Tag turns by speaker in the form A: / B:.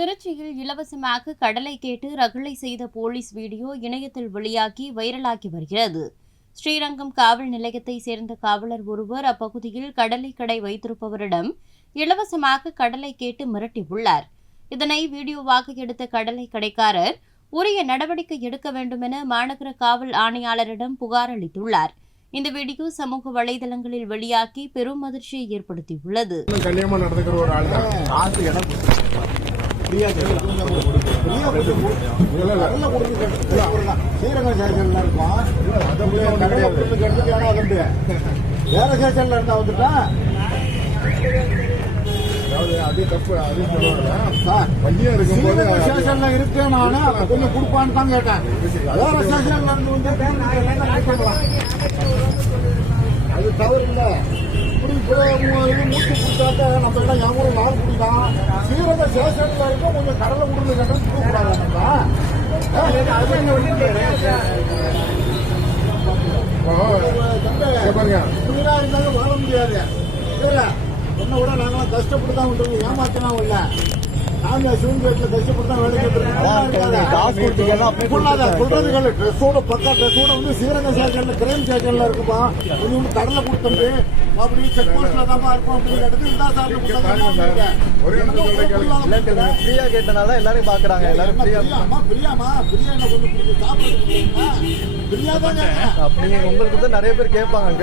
A: திருச்சியில் இலவசமாக கடலை கேட்டு ரகளை செய்த போலீஸ் வீடியோ இணையத்தில் வெளியாகி வைரலாகி வருகிறது. ஸ்ரீரங்கம் காவல் நிலையத்தை சேர்ந்த காவலர் ஒருவர் அப்பகுதியில் கடலை கடை வைத்திருப்பவரிடம் இலவசமாக கடலை கேட்டு மிரட்டியுள்ளார் இதனை வீடியோவாக எடுத்த கடலை கடைக்காரர் உரிய நடவடிக்கை எடுக்க வேண்டுமென மாநகர காவல் ஆணையாளரிடம் புகார் அளித்துள்ளார். இந்த வீடியோ சமூக வலைதளங்களில் வெளியாகி பெரும் அதிர்ச்சியை ஏற்படுத்தியுள்ளது.
B: இன்னும் கண்ணியமா நடந்துக்கிற தான்
C: இருக்கும் வேற சேஷன்ல இருந்தா வந்துட்டா
B: அதாவது அது தப்பு அது வண்டியா இருக்கும்போது
C: ஸ்டேஷன்ல நானு கொஞ்சம் கொடுப்பான்னு தான் கேட்டேன் வேற ஸ்டேஷன்ல இருந்து வந்து அது தவறு இல்லை. இப்படி இப்போ மூச்சு கொடுத்தாக்க நம்ம எல்லாம் எவரும் நாள் குடிக்கலாம் ஸ்ரீரங்க ஸ்டேஷன்ல இருக்க கொஞ்சம் கடலை கொடுத்து கட்டணும் கொடுக்கூடாது இருந்தாலும் வாழ முடியாது. இல்ல விட நாங்களாம் கஷ்டப்பட்டு தான் விட்டுருக்கோம் ஏமாத்தினா நாங்க சிவன்பேட்டில் கஷ்டப்பட்டு தான் வேலை கேட்டுருக்கோம் சொல்றதுகள் ட்ரெஸ்ஸோட பக்கா ட்ரெஸ்ஸோட வந்து ஸ்ரீரங்க ஸ்டேஷன்ல கிரைம் இருக்குப்பா. கொஞ்சம் வந்து கடலை கொடுத்துட்டு அப்படி செக் போஸ்ட்ல தான் இருக்கும் அப்படின்னு இந்த சார்
D: ஃப்ரீயா கேட்டனால எல்லாரும் பாக்குறாங்க எல்லாரும் ஃப்ரீயா
C: பிரியாமா பிரியாமா பிரியா என்ன கொஞ்சம் கொஞ்சம் சாப்பிடுறது பிரியா தான்
D: அப்படி உங்களுக்கு தான் நிறைய பேர் கேட்பாங்க